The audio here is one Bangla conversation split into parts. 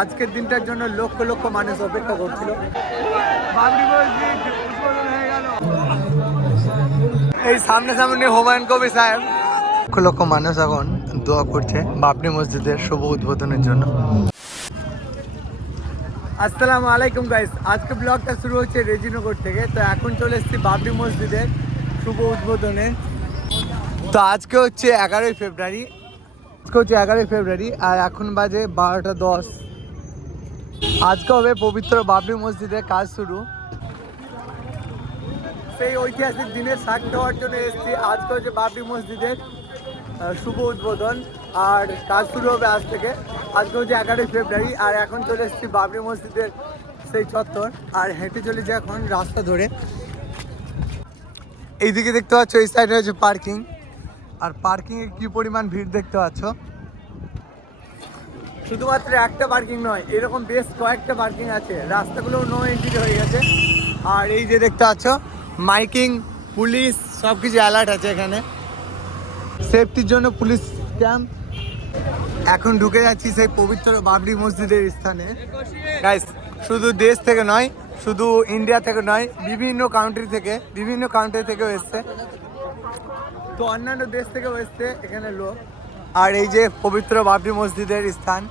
আজকের দিনটার জন্য লক্ষ লক্ষ মানুষ অপেক্ষা করছিল? এই সামনে সামনে হুমায়ুন কবি সাহেব। লক্ষ লক্ষ মানুষ এখন দোয়া করছে বাবরি মসজিদের শুভ উদ্বোধনের জন্য। আসসালামু আলাইকুম গাইস আজকে ব্লগটা শুরু হচ্ছে রেজিনগর থেকে। তো এখন চলে এসেছি বাবরি মসজিদের শুভ উদ্বোধনে। তো আজকে হচ্ছে এগারোই ফেব্রুয়ারি। আজকে হচ্ছে এগারোই ফেব্রুয়ারি আর এখন বাজে বারোটা দশ। আজকে হবে পবিত্র বাবরি মসজিদের কাজ শুরু। সেই ঐতিহাসিক দিনের সাক্ষী দেওয়ার জন্য এসেছি। আজকে হচ্ছে বাবরি মসজিদের শুভ উদ্বোধন আর কাজ শুরু হবে আজ থেকে। আজকে হচ্ছে এগারোই ফেব্রুয়ারি আর এখন চলে এসেছি বাবরি মসজিদের সেই চত্বর আর হেঁটে চলেছি এখন রাস্তা ধরে। এইদিকে দেখতে পাচ্ছ, এই সাইডে হচ্ছে পার্কিং আর পার্কিংয়ে কি পরিমাণ ভিড় দেখতে পাচ্ছ? শুধুমাত্র একটা পার্কিং নয়, এরকম বেশ কয়েকটা পার্কিং আছে। রাস্তাগুলো নো এন্ট্রি হয়ে গেছে। আর এই যে দেখতে পাচ্ছ মাইকিং পুলিশ সব কিছু অ্যালার্ট আছে এখানে। সেফটির জন্য পুলিশ ক্যাম্প এখন ঢুকে যাচ্ছি সেই পবিত্র বাবরি মসজিদের স্থানে। শুধু দেশ থেকে নয়, শুধু ইন্ডিয়া থেকে নয়, বিভিন্ন কাউন্ট্রি থেকে, বিভিন্ন কাউন্ট্রি থেকেও এসছে। তো অন্যান্য দেশ থেকেও এসছে এখানে লোক। আর এই যে পবিত্র বাবরি মসজিদের স্থান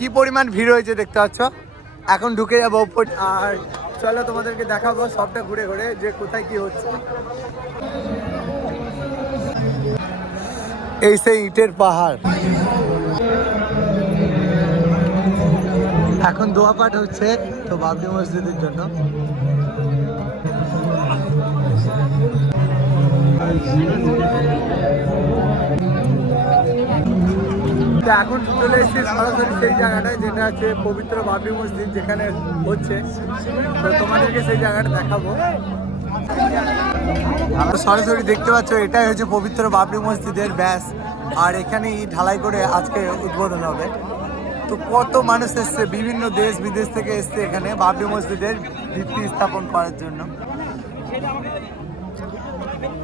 কি পরিমাণ ভিড় হয়েছে দেখতে পাচ্ছ? এখন ঢুকে যাব আর চলো তোমাদেরকে দেখাবো সবটা ঘুরে ঘুরে যে কোথায় কি হচ্ছে। এই সেই ইটের পাহাড়। এখন দোয়া পাঠ হচ্ছে তো বাবরি মসজিদের জন্য। এখন চলে এসেছি সরাসরি সেই জায়গাটায়, যেটা হচ্ছে পবিত্র বাবরি মসজিদ যেখানে হচ্ছে। তোমাদেরকে সেই জায়গাটা দেখাবো। তো সরাসরি দেখতে পাচ্ছ, এটাই হচ্ছে পবিত্র বাবরি মসজিদের ব্যাস। আর এখানেই ঢালাই করে আজকে উদ্বোধন হবে। তো কত মানুষ এসছে, বিভিন্ন দেশ বিদেশ থেকে এসছে এখানে বাবরি মসজিদের ভিত্তি স্থাপন করার জন্য।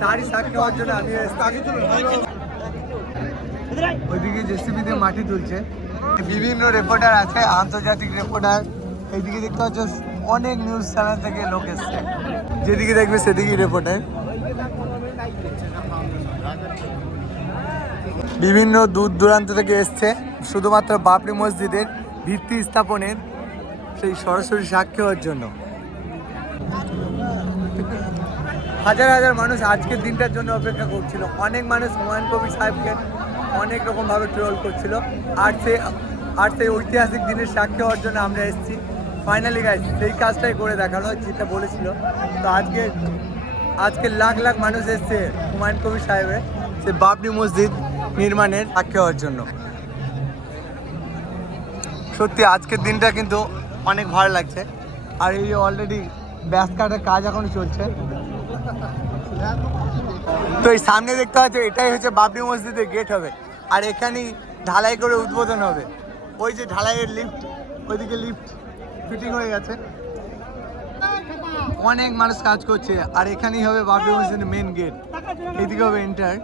তারই সাক্ষী হওয়ার জন্য আমি। ওইদিকে জেসিবি দিয়ে মাটি তুলছে। বিভিন্ন রিপোর্টার আছে, আন্তর্জাতিক রিপোর্টার এইদিকে দেখতে পাচ্ছ, অনেক নিউজ চ্যানেল থেকে লোক এসছে। যেদিকে দেখবে সেদিকে রিপোর্টার বিভিন্ন দূর দূরান্ত থেকে এসছে, শুধুমাত্র বাবরি মসজিদের ভিত্তি স্থাপনের সেই সরাসরি সাক্ষী হওয়ার জন্য। হাজার হাজার মানুষ আজকের দিনটার জন্য অপেক্ষা করছিল। অনেক মানুষ হুমায়ুন কবির সাহেবকে অনেক রকমভাবে ট্রোল করছিল। আর সে, আর সেই ঐতিহাসিক দিনের সাক্ষী হওয়ার জন্য আমরা এসেছি। ফাইনালি গাইজ সেই কাজটাই করে দেখাল যেটা বলেছিল। তো আজকে আজকে লাখ লাখ মানুষ এসছে হুমায়ুন কবির সাহেবের, সে বাবরি মসজিদ নির্মাণের সাক্ষী হওয়ার জন্য। সত্যি, আজকের দিনটা কিন্তু অনেক ভালো লাগছে। আর এই অলরেডি ব্যাস কাটার কাজ এখন চলছে। তো এই সামনে দেখতে পাচ্ছ, এটাই হচ্ছে বাবরি মসজিদের গেট হবে। আর এখানেই ঢালাই করে উদ্বোধন হবে। ওই যে ঢালাইয়ের লিফট ওইদিকে লিফট ফিটিং হয়ে গেছে। অনেক মানুষ কাজ করছে আর এখানেই হবে বাবরি মসজিদের মেন গেট এদিকে হবে এন্টার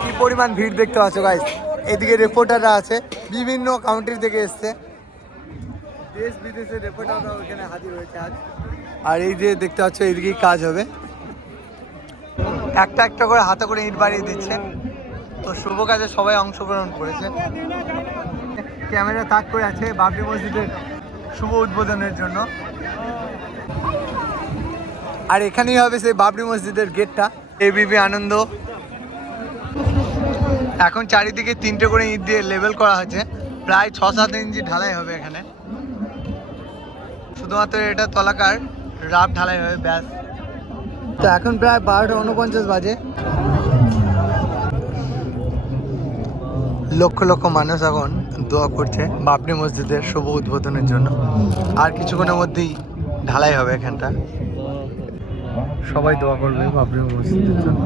কি পরিমাণ ভিড় দেখতে পাচ্ছ গাইস এদিকে রিপোর্টাররা আছে বিভিন্ন কাউন্ট্রি থেকে এসছে। দেশ বিদেশের রিপোর্টাররা ওখানে হাজির হয়েছে আজ। আর এই যে দেখতে পাচ্ছ এদিকেই কাজ হবে। একটা একটা করে হাতে করে ইট বাড়িয়ে দিচ্ছে। তো শুভ কাজে সবাই অংশগ্রহণ করেছে। ক্যামেরা তাক করে আছে বাবরি মসজিদের শুভ উদ্বোধনের জন্য। আর এখানেই হবে সেই বাবরি মসজিদের গেটটা। এবিপি আনন্দ। এখন চারিদিকে তিনটে করে ইট দিয়ে লেভেল করা হয়েছে। প্রায় ছ সাত ইঞ্চি ঢালাই হবে এখানে। শুধুমাত্র এটা তলাকার রাব ঢালাই হবে, ব্যাস। তো এখন প্রায় বারোটা উনপঞ্চাশ বাজে। লক্ষ লক্ষ মানুষ এখন দোয়া করছে বাপরি মসজিদের শুভ উদ্বোধনের জন্য। আর কিছুক্ষণের মধ্যেই ঢালাই হবে এখানটা। সবাই দোয়া করবে বাপরি মসজিদের জন্য।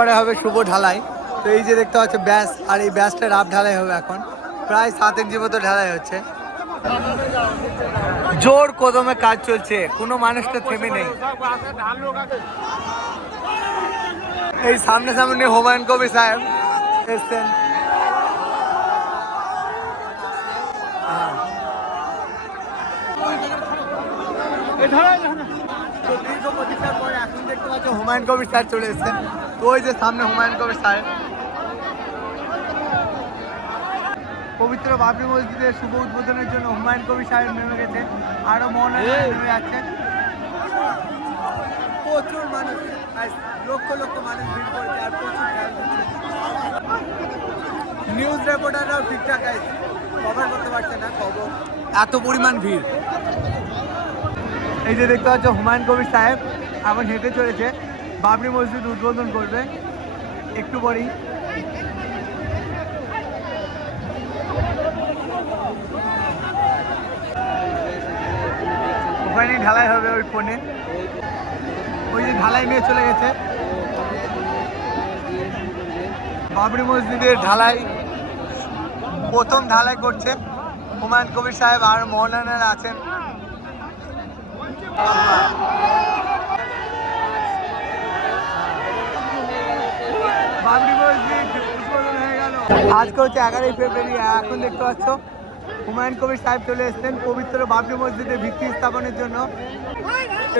এরপরে হবে শুভ ঢালাই। তো এই যে দেখতে পাচ্ছ ব্যাস আর এই ব্যাসটা রাব ঢালাই হবে এখন। প্রায় সাত ইঞ্চি মতো ঢালাই হচ্ছে। জোর কদমে কাজ চলছে কোনো মানুষটা থেমে নেই। এই সামনে সামনে হুমায়ুন কবির সাহেব এসছেন। হুমায়ুন কবির স্যার চলে এসেছেন। তো ওই যে সামনে হুমায়ুন কবির সাহেব। পবিত্র বাবরি মসজিদের শুভ উদ্বোধনের জন্য হুমায়ুন কবির সাহেব নেমে গেছে। আরও মন নেমে যাচ্ছে। প্রচুর মানুষ লক্ষ লক্ষ মানুষ ভিড় করেছে আর প্রচুর নিউজ রিপোর্টাররাও ঠিকঠাক আছে। কভার করতে পারছে না খবর। এত পরিমাণ ভিড়। এই যে দেখতে পাচ্ছ হুমায়ুন কবির সাহেব এখন হেঁটে চলেছে। বাবরি মসজিদ উদ্বোধন করবে। একটু পরেই। ওখানেই ঢালাই হবে ওই ফোনে। ওই যে ঢালাই নিয়ে চলে গেছে। বাবরি মসজিদের ঢালাই প্রথম ঢালাই করছে হুমায়ুন কবির সাহেব আর মৌলানারা আছেন বাবরি মসজিদ উদ্বোধন হয়ে গেল আজকে হচ্ছে এগারোই ফেব্রুয়ারি, এখন দেখতে পাচ্ছ, হুমায়ুন কবির সাহেব চলে এসেছেন পবিত্র বাবরি মসজিদের ভিত্তি স্থাপনের জন্য।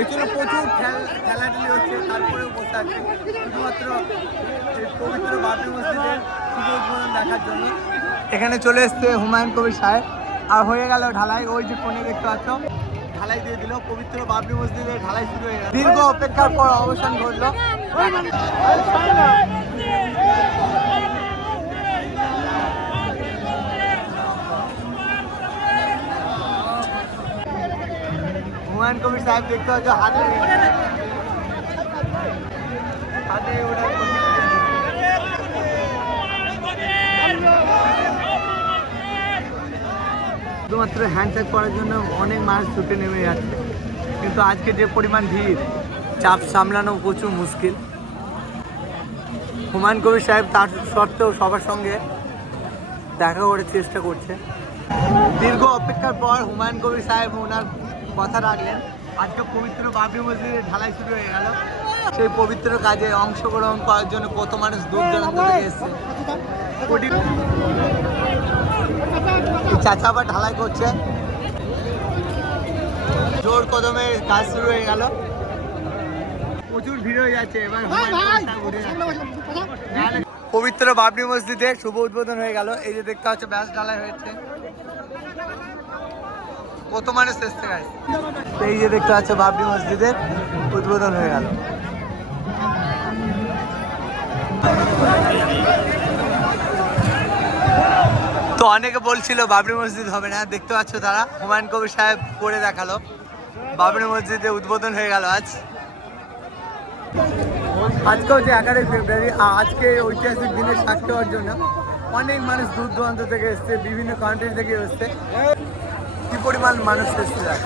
এখানে প্রচুর খেল, খেলাধুলি হচ্ছে, তারপরেও বসে আছে। শুধুমাত্র পবিত্র বাবরি মসজিদের উদ্বোধন দেখার জন্য। এখানে চলে এসছে হুমায়ুন কবির সাহেব। আর হয়ে গেল ঢালাই, ওই যে কোণে দেখতে পাচ্ছ। ঢালাই দিয়ে দিল, পবিত্র বাবরি মসজিদের ঢালাই শুরু হয়ে গেল। দীর্ঘ অপেক্ষার পর অবসান ঘটলো। হুমায়ুন কবির সাহেব দেখতে পাচ্ছ, হাতে হাতে শুধুমাত্র হ্যান্ডশেক করার জন্য অনেক মানুষ ছুটে নেমে যাচ্ছে। কিন্তু আজকে যে পরিমাণ ভিড়, চাপ সামলানো প্রচুর মুশকিল। হুমায়ুন কবির সাহেব তার সত্ত্বেও সবার সঙ্গে দেখা করার চেষ্টা করছে। দীর্ঘ অপেক্ষার পর হুমায়ুন কবির সাহেব ওনার কথা রাখলেন। আজকে পবিত্র বাবরি মসজিদের ঢালাই শুরু হয়ে গেল। সেই পবিত্র কাজে অংশগ্রহণ করার জন্য কত মানুষ দূর দূরান্ত থেকে এসছে। চাচা আবার ঢালাই করছে। জোর কদমে কাজ শুরু হয়ে গেল। প্রচুর ভিড় হয়ে যাচ্ছে এবার। পবিত্র বাবরি মসজিদে শুভ উদ্বোধন হয়ে গেল। এই যে দেখতে হচ্ছে ব্যাস ঢালাই হয়েছে। কত মানুষ এসছে গাইস এই যে দেখতে পাচ্ছ বাবরি মসজিদের উদ্বোধন হয়ে গেল। তো অনেকে বলছিল বাবরি মসজিদ হবে না, দেখতে পাচ্ছ তারা। হুমায়ুন কবির সাহেব করে দেখাল। বাবরি মসজিদে উদ্বোধন হয়ে গেল আজ। আজকে হচ্ছে এগারোই ফেব্রুয়ারি আজকে ঐতিহাসিক দিনের সাক্ষী হওয়ার জন্য অনেক মানুষ দূর দূরান্ত থেকে এসছে, বিভিন্ন কান্ট্রি থেকে এসছে। কি পরিমাণ মানুষ এসছে? দেখ।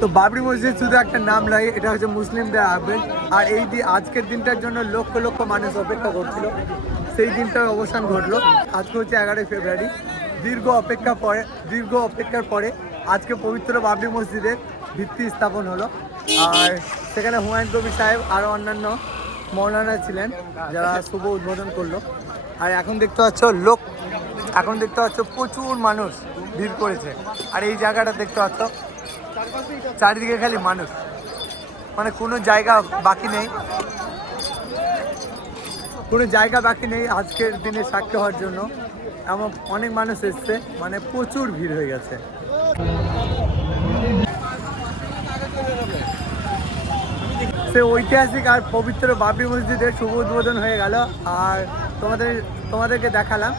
তো বাবরি মসজিদ শুধু একটা নাম নয় এটা হচ্ছে মুসলিমদের আবেগ। আর এই আজকের দিনটার জন্য লক্ষ লক্ষ মানুষ অপেক্ষা করছিল। সেই দিনটার অবসান ঘটলো। আজকে হচ্ছে এগারোই ফেব্রুয়ারি। দীর্ঘ অপেক্ষা পরে দীর্ঘ অপেক্ষার পরে আজকে পবিত্র বাবরি মসজিদের ভিত্তি স্থাপন হলো। আর সেখানে হুমায়ুন কবির সাহেব আরও অন্যান্য মৌলানা ছিলেন, যারা শুভ উদ্বোধন করল। আর এখন দেখতে পাচ্ছ লোক, এখন দেখতে পাচ্ছ প্রচুর মানুষ ভিড় করেছে। আর এই জায়গাটা দেখতে পাচ্ছ, চারিদিকে খালি মানুষ। মানে কোনো জায়গা বাকি নেই। কোনো জায়গা বাকি নেই আজকের দিনে সাক্ষী হওয়ার জন্য। এমন অনেক মানুষ এসছে মানে প্রচুর ভিড় হয়ে গেছে। সে ঐতিহাসিক আর পবিত্র বাবরি মসজিদের শুভ উদ্বোধন হয়ে গেল। আর তোমাদের তোমাদেরকে দেখালাম।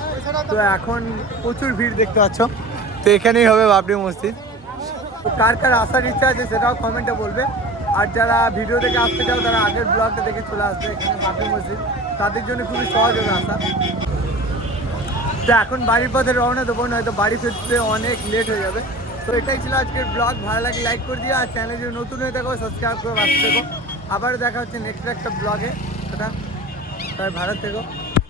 তো এখন প্রচুর ভিড় দেখতে পাচ্ছ। তো এখানেই হবে বাবরি মসজিদ। তো কার কার আসার ইচ্ছা আছে সেটাও কমেন্টে বলবে। আর যারা ভিডিও দেখে আসতে চাও তারা আগের ব্লগটা দেখে চলে আসবে এখানে বাবরি মসজিদ। তাদের জন্য খুবই সহজ হবে আসা। তো এখন বাড়ির পথে রওনা দেবো নয়তো বাড়ি ফিরতে অনেক লেট হয়ে যাবে। তো এটাই ছিল আজকের ব্লগ ভালো লাগে লাইক করে দিও আর চ্যানেল যদি নতুন হয়ে থাকো সাবস্ক্রাইব করে পাশে থেকো। আবার দেখা হচ্ছে নেক্সট একটা ব্লগে সেটা তাই ভালো থেকো।